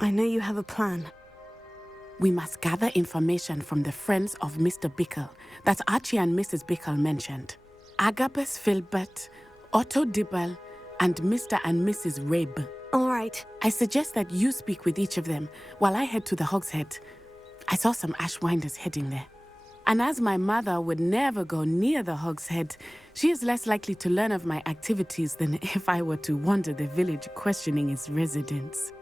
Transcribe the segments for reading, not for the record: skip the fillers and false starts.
I know you have a plan. We must gather information from the friends of Mr. Bickle that Archie and Mrs. Bickle mentioned. Agabus Filbert, Otto Dibble, and Mr. and Mrs. Rabe. All right. I suggest that you speak with each of them while I head to the Hogshead. I saw some Ashwinders heading there. And as my mother would never go near the Hogshead, she is less likely to learn of my activities than if I were to wander the village questioning its residents.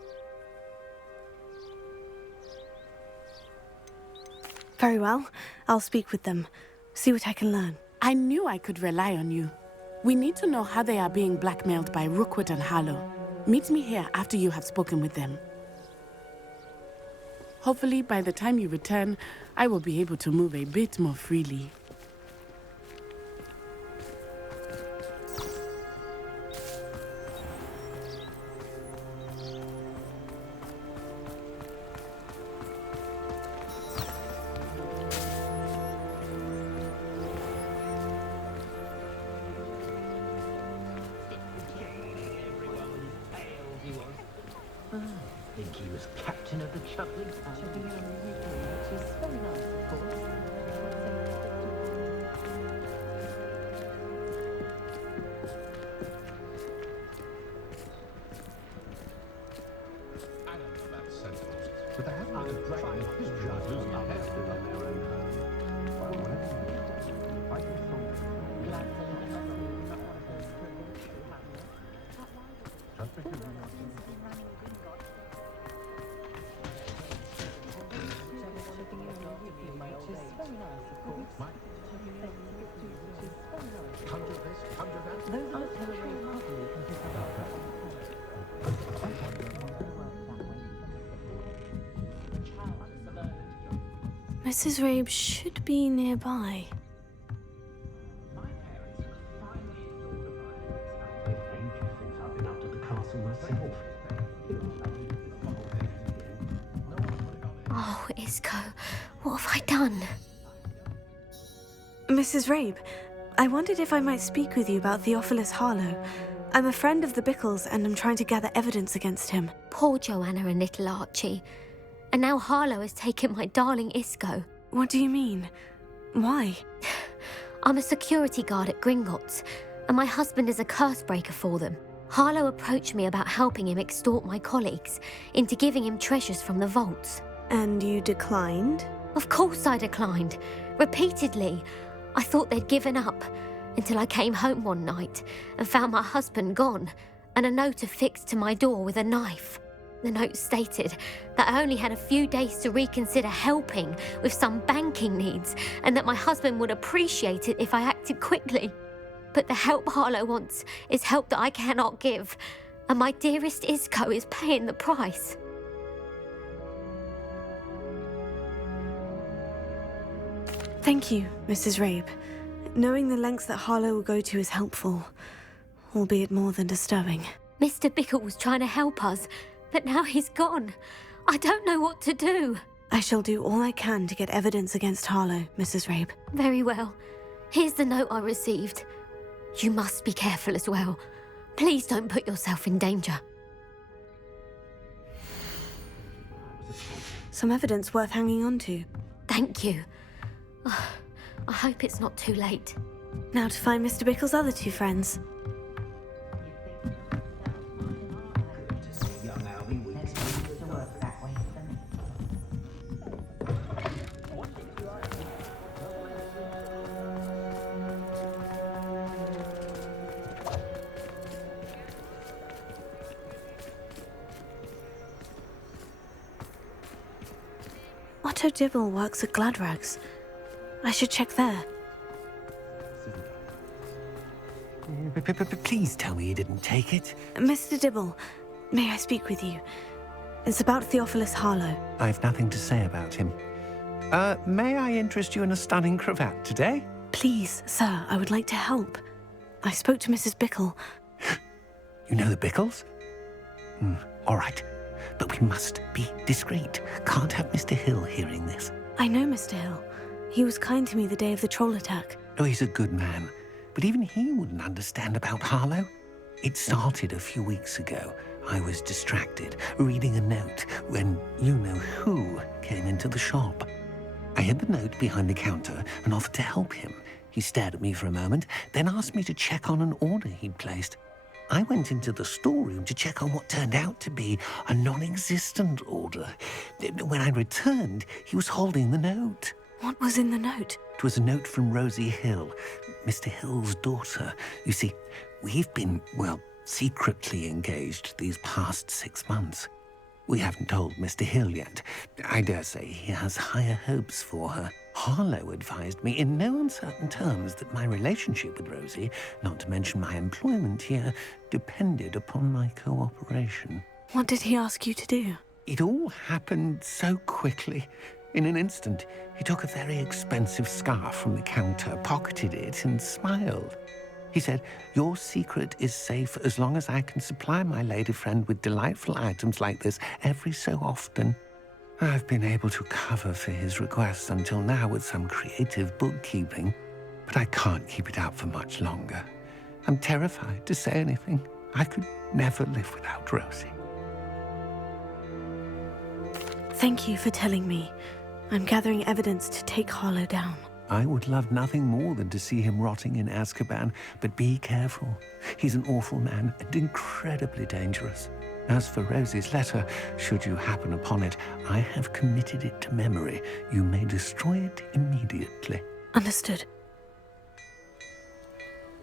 Very well. I'll speak with them. See what I can learn. I knew I could rely on you. We need to know how they are being blackmailed by Rookwood and Harlow. Meet me here after you have spoken with them. Hopefully, by the time you return, I will be able to move a bit more freely. I think he was captain of the Chuckling Family. Which is very nice, of course. I don't know about sentinels, but there hasn't been a dragon in history of losing our heads on their own. Mrs. Rabe should be nearby. Oh, Isco, what have I done? Mrs. Rabe, I wondered if I might speak with you about Theophilus Harlow. I'm a friend of the Bickles and I'm trying to gather evidence against him. Poor Joanna and little Archie. And now Harlow has taken my darling Isco. What do you mean? Why? I'm a security guard at Gringotts, and my husband is a curse breaker for them. Harlow approached me about helping him extort my colleagues into giving him treasures from the vaults. And you declined? Of course I declined. Repeatedly. I thought they'd given up, until I came home one night and found my husband gone, and a note affixed to my door with a knife. The note stated that I only had a few days to reconsider helping with some banking needs, and that my husband would appreciate it if I acted quickly. But the help Harlow wants is help that I cannot give, and my dearest Isco is paying the price. Thank you, Mrs. Rabe. Knowing the lengths that Harlow will go to is helpful, albeit more than disturbing. Mr. Bickle was trying to help us, but now he's gone. I don't know what to do. I shall do all I can to get evidence against Harlow, Mrs. Rabe. Very well. Here's the note I received. You must be careful as well. Please don't put yourself in danger. Some evidence worth hanging on to. Thank you. I hope it's not too late. Now to find Mr. Bickle's other two friends. Otto Dibble works at Gladrags. I should check there. Please tell me you didn't take it. Mr. Dibble, may I speak with you? It's about Theophilus Harlow. I've nothing to say about him. May I interest you in a stunning cravat today? Please, sir, I would like to help. I spoke to Mrs. Bickle. You know the Bickles? All right. But we must be discreet. Can't have Mr. Hill hearing this. I know Mr. Hill. He was kind to me the day of the troll attack. Oh, he's a good man. But even he wouldn't understand about Harlow. It started a few weeks ago. I was distracted, reading a note, when you-know-who came into the shop. I hid the note behind the counter and offered to help him. He stared at me for a moment, then asked me to check on an order he'd placed. I went into the storeroom to check on what turned out to be a non-existent order. When I returned, he was holding the note. What was in the note? It was a note from Rosie Hill, Mr. Hill's daughter. You see, we've been, well, secretly engaged these past 6 months. We haven't told Mr. Hill yet. I dare say he has higher hopes for her. Harlow advised me in no uncertain terms that my relationship with Rosie, not to mention my employment here, depended upon my cooperation. What did he ask you to do? It all happened so quickly. In an instant, he took a very expensive scarf from the counter, pocketed it, and smiled. He said, "Your secret is safe as long as I can supply my lady friend with delightful items like this every so often." I've been able to cover for his requests until now with some creative bookkeeping, but I can't keep it up for much longer. I'm terrified to say anything. I could never live without Rosie. Thank you for telling me. I'm gathering evidence to take Harlow down. I would love nothing more than to see him rotting in Azkaban, but be careful. He's an awful man and incredibly dangerous. As for Rosie's letter, should you happen upon it, I have committed it to memory. You may destroy it immediately. Understood.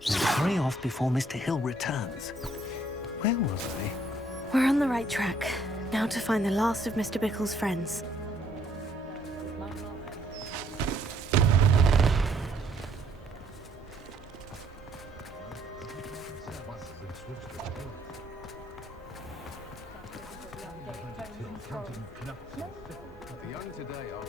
Now hurry off before Mr. Hill returns. Where was I? We're on the right track. Now to find the last of Mr. Bickle's friends. The young today are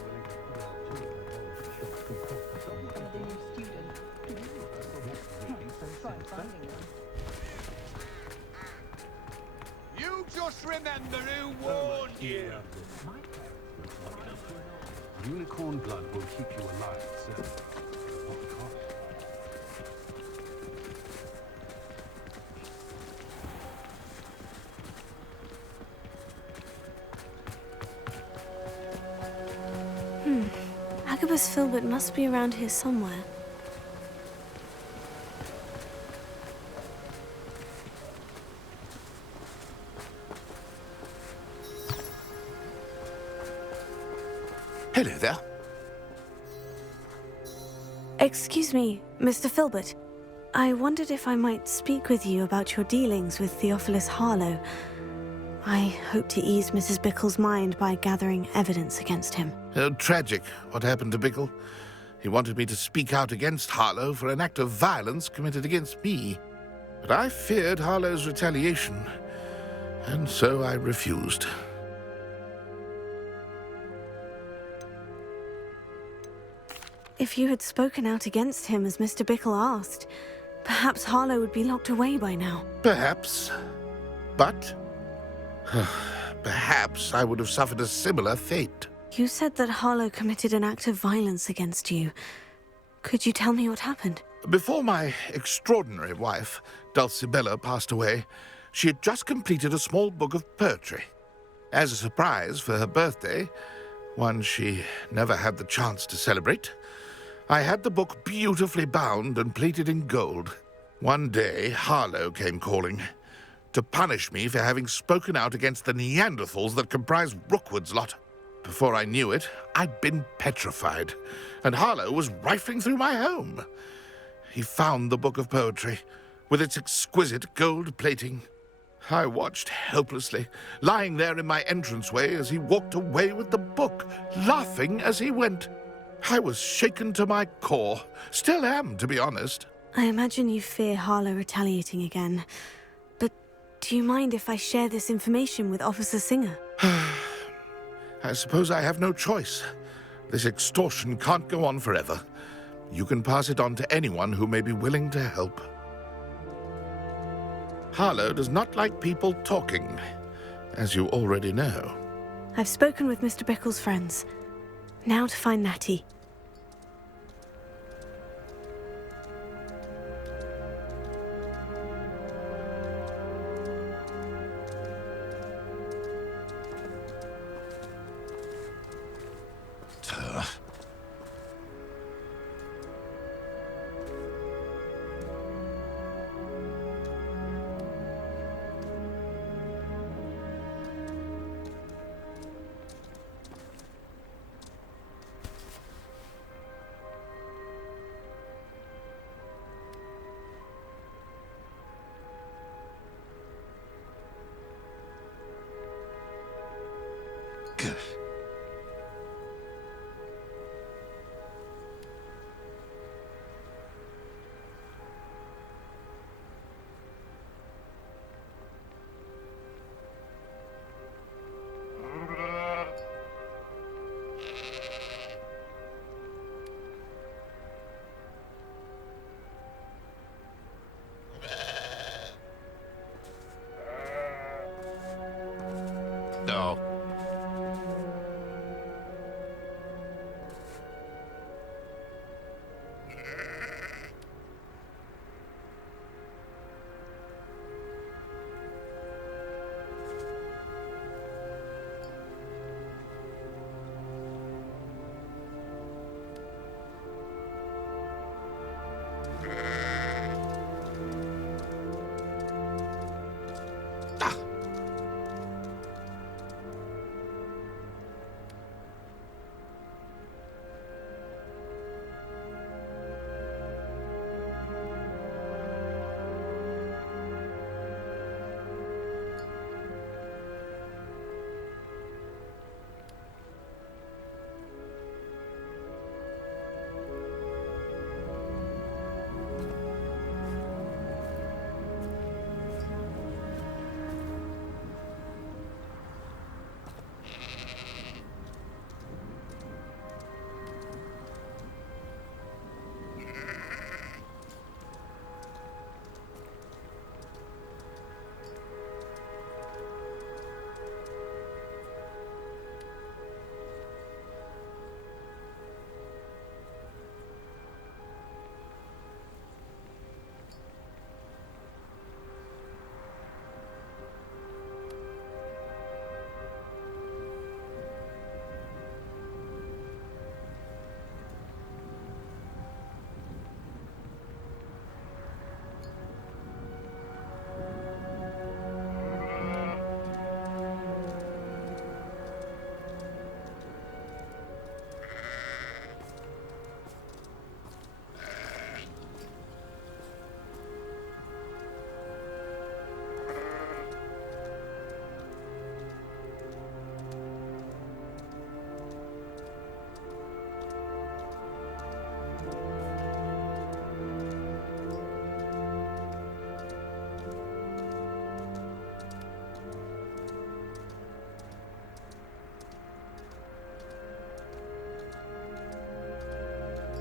You just remember who warned you. Unicorn blood will keep you alive, sir. What cost? Agabus Filbert must be around here somewhere. Hello there. Excuse me, Mr. Filbert. I wondered if I might speak with you about your dealings with Theophilus Harlow. I hope to ease Mrs. Bickle's mind by gathering evidence against him. Tragic, what happened to Bickle. He wanted me to speak out against Harlow for an act of violence committed against me. But I feared Harlow's retaliation, and so I refused. If you had spoken out against him as Mr. Bickle asked, perhaps Harlow would be locked away by now. Perhaps. But perhaps I would have suffered a similar fate. You said that Harlow committed an act of violence against you. Could you tell me what happened? Before my extraordinary wife, Dulcibella, passed away, she had just completed a small book of poetry. As a surprise for her birthday, one she never had the chance to celebrate, I had the book beautifully bound and plated in gold. One day, Harlow came calling to punish me for having spoken out against the Neanderthals that comprise Rookwood's lot. Before I knew it, I'd been petrified, and Harlow was rifling through my home. He found the book of poetry, with its exquisite gold plating. I watched helplessly, lying there in my entranceway as he walked away with the book, laughing as he went. I was shaken to my core. Still am, to be honest. I imagine you fear Harlow retaliating again. But do you mind if I share this information with Officer Singer? I suppose I have no choice. This extortion can't go on forever. You can pass it on to anyone who may be willing to help. Harlow does not like people talking, as you already know. I've spoken with Mr. Bickle's friends. Now to find Natty. Tough. Good. No.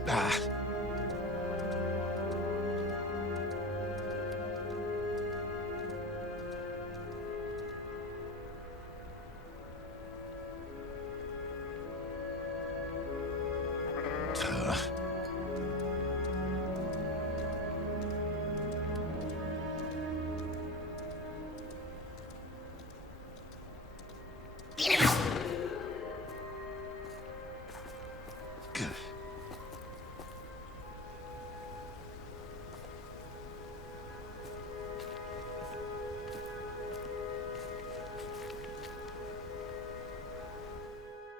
Ah. Tough.